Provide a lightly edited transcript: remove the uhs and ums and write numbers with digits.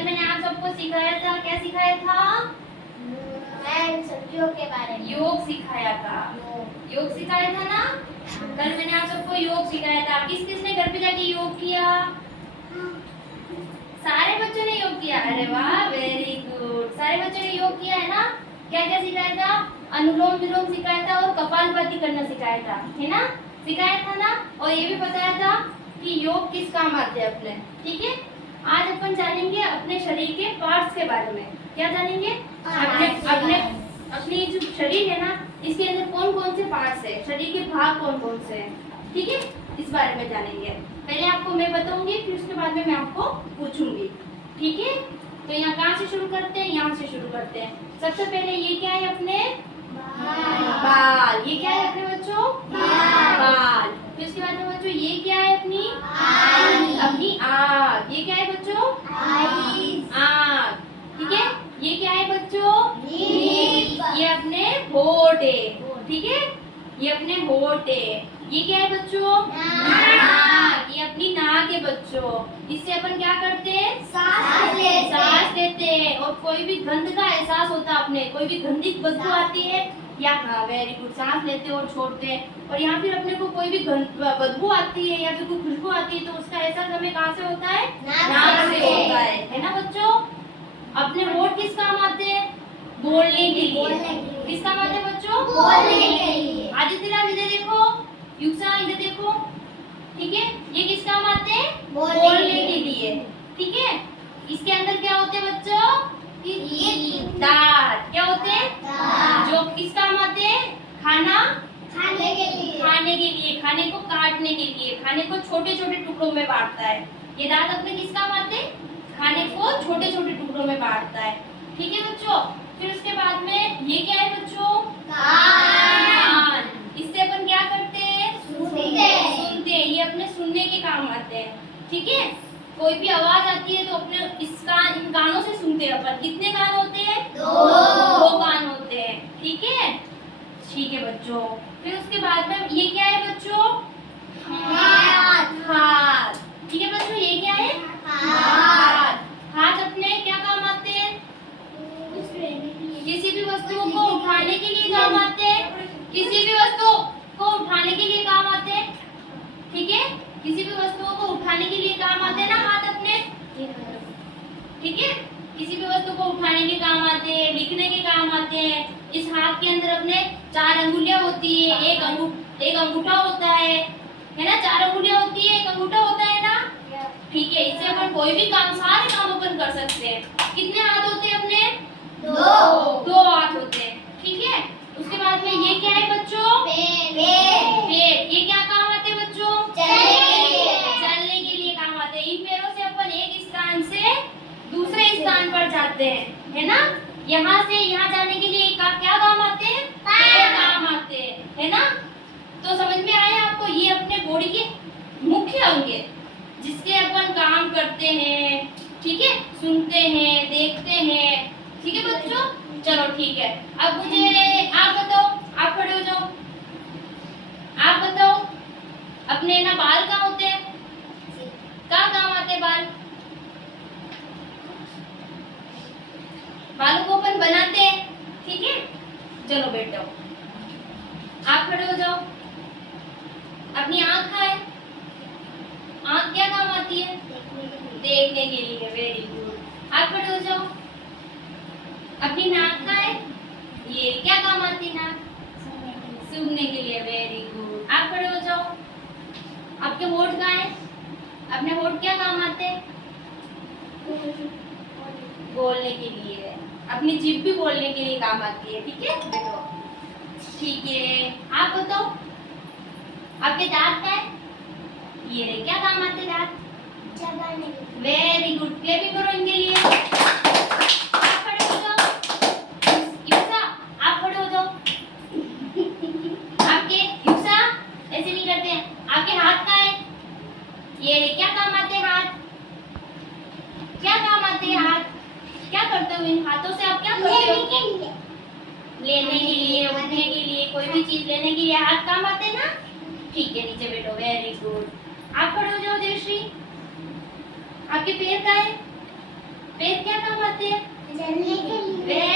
कल मैंने आप सबको सिखाया था, क्या सिखाया था? मैं सब्जियों के बारे में योग सिखाया था। योग सिखाया था ना? कल मैंने आप सबको योग सिखाया था। किस किसने घर पे जाके योग किया? सारे बच्चों ने योग किया। अरे वाह, वेरी गुड। सारे बच्चों ने योग किया है ना? क्या क्या सिखाया था? अनुलोम विलोम सिखाया था और कपालभाति करना सिखाया था, है ना? सिखाया था ना? और ये भी बताया था कि योग किस काम आते हैं अपने। ठीक है, आज अपन जानेंगे अपने शरीर के पार्ट्स के बारे में। क्या जानेंगे? अपने अपने अपनी जो शरीर है ना, इसके अंदर कौन कौन से पार्ट्स है, शरीर के भाग कौन कौन से हैं। ठीक है, इस बारे में जानेंगे। पहले आपको मैं बताऊंगी, फिर उसके बाद में मैं आपको पूछूंगी। ठीक है, तो यहाँ कहाँ से शुरू करते हैं? यहाँ से शुरू करते हैं। सबसे पहले ये क्या है अपने? बाल। ये क्या है अपने बच्चों? बाल। फिर उसके बाद में बच्चों ये क्या है अपनी? अपनी आँख। ये क्या है बच्चों? आँख। ठीक है, ये क्या है बच्चों? ये अपने होठ है। ठीक है, ये अपने होठ है। ये क्या है बच्चों? नाक। ये अपनी नाक है बच्चों। इससे अपन क्या करते हैं? सांस लेते हैं। और कोई भी गंध का एहसास होता है अपने, कोई भी गंदी बदबू आती है या, हाँ वेरी गुड, सांस लेते हैं और छोड़ते हैं। और यहाँ फिर अपने को कोई भी बदबू आती है या फिर कोई खुशबू आती है तो उसका एहसास हमें कहाँ से होता है? नाक से होता है ना बच्चों? अपने होठ किस काम आते हैं? बोलने के लिए। किस काम आते हैं बच्चों? बोलने के लिए। आदित्य इधर देखो, युक्सा इधर देखो। ठीक है, ये किस काम आते हैं? बोलने के लिए। ठीक है, इसके अंदर क्या होते हैं बच्चों? दांत। क्या होते हैं? जो किस काम आते हैं? खाने के लिए, खाने को काटने के लिए, खाने को छोटे छोटे टुकड़ों में बांटता है। ये दांत अपने किस काम आते हैं? खाने को छोटे छोटे टुकड़ों में बांटता है। ठीक है बच्चों, फिर उसके बाद में ये क्या है बच्चों? कान। इससे अपन क्या करते हैं? सुनते हैं। ये अपने सुनने के काम आते हैं। ठीक है, कोई भी आवाज आती है तो अपने इन कानों से सुनते हैं अपन। कितने कान होते हैं? दो कान होते हैं। ठीक है, ठीक है बच्चों। फिर उसके बाद में ये क्या है बच्चों? हाथ। ठीक है बच्चों, ये क्या है? हाथ अपने क्या काम आते हैं? किसी भी वस्तुओं को उठाने के लिए काम आते हैं। किसी भी वस्तु को उठाने के लिए काम आते हैं। ठीक है, किसी भी वस्तुओं को उठाने के लिए काम आते हैं ना हाथ अपने। ठीक है, किसी भी वस्तु को उठाने के काम आते हैं, लिखने के काम आते हैं। इस हाथ के अंदर अपने 4 अंगुलियां होती है, एक अंगूठा होता है ना? 4 अंगुलियां होती है, एक अंगूठा होता है ना? ठीक है, इससे अपन कोई भी काम, सारे काम अपन कर सकते हैं। कितने हाथ होते हैं अपने? 2 हाथ होते हैं। ठीक है, उसके बाद में ये क्या है बच्चों? पेट। ये क्या काम आते हैं बच्चों? चलने के लिए काम आते हैं। इन पैरों से अपन एक स्थान से दूसरे स्थान पर जाते हैं, है ना? यहाँ से यहाँ जाने के लिए क्या काम आते हैं? पैर काम आते हैं, है ना? तो समझ में आया आपको? ये अपने बॉडी के मुख्य अंग है जिसके अपन काम करते हैं। ठीक है, सुनते हैं, देखते हैं। ठीक है बच्चों, चलो ठीक है। अब मुझे आप बताओ, आप खड़े हो जाओ। आप बताओ, अपने ना बाल कहाँ होते हैं? कहाँ काम आते हैं बाल? बालों को अपन बनाते हैं। ठीक है, चलो बैठो। आप खड़े हो जाओ। अपनी आँख कहाँ है? आँख क्या काम आती है? देखने के लिए। Very good. आप खड़े हो जाओ। अपनी नाक कहाँ है? ये क्या काम आती है नाक? सूंघने के लिए। Very good. आप खड़े हो जाओ। आपके होठ कहाँ है? अपने होठ क्या काम आते हैं? बोलने के लिए। अपनी जीभ भी बोलने के लिए काम आती है। ठीक है, बैठो। ठीक है, आप बताओ, आपके दांत क्या है? ये रे, क्या काम आते हैं दांत? Very good. क्लैपिंग करो इनके लिए। आप खड़े हो जाओ। युक्सा, आप खड़े हो जाओ। आपके युक्सा ऐसे नहीं करते हैं। आपके हाथ कहाँ है? ये रे, क्या काम आते हैं हाथ? क्या काम आते हैं हाथ? क्या करते हो इन हाथों से? आप क्या करते हो? लेने के लिए, उठने के लिए, कोई भी चीज लेने के लिए हाथ काम आते हैं ना? ठीक है, नीचे बैठो। Very good. आप खड़े हो जाओ देवश्री। आपके पैर कहाँ है? पैर क्या काम आते हैं? चलने के लिए। Very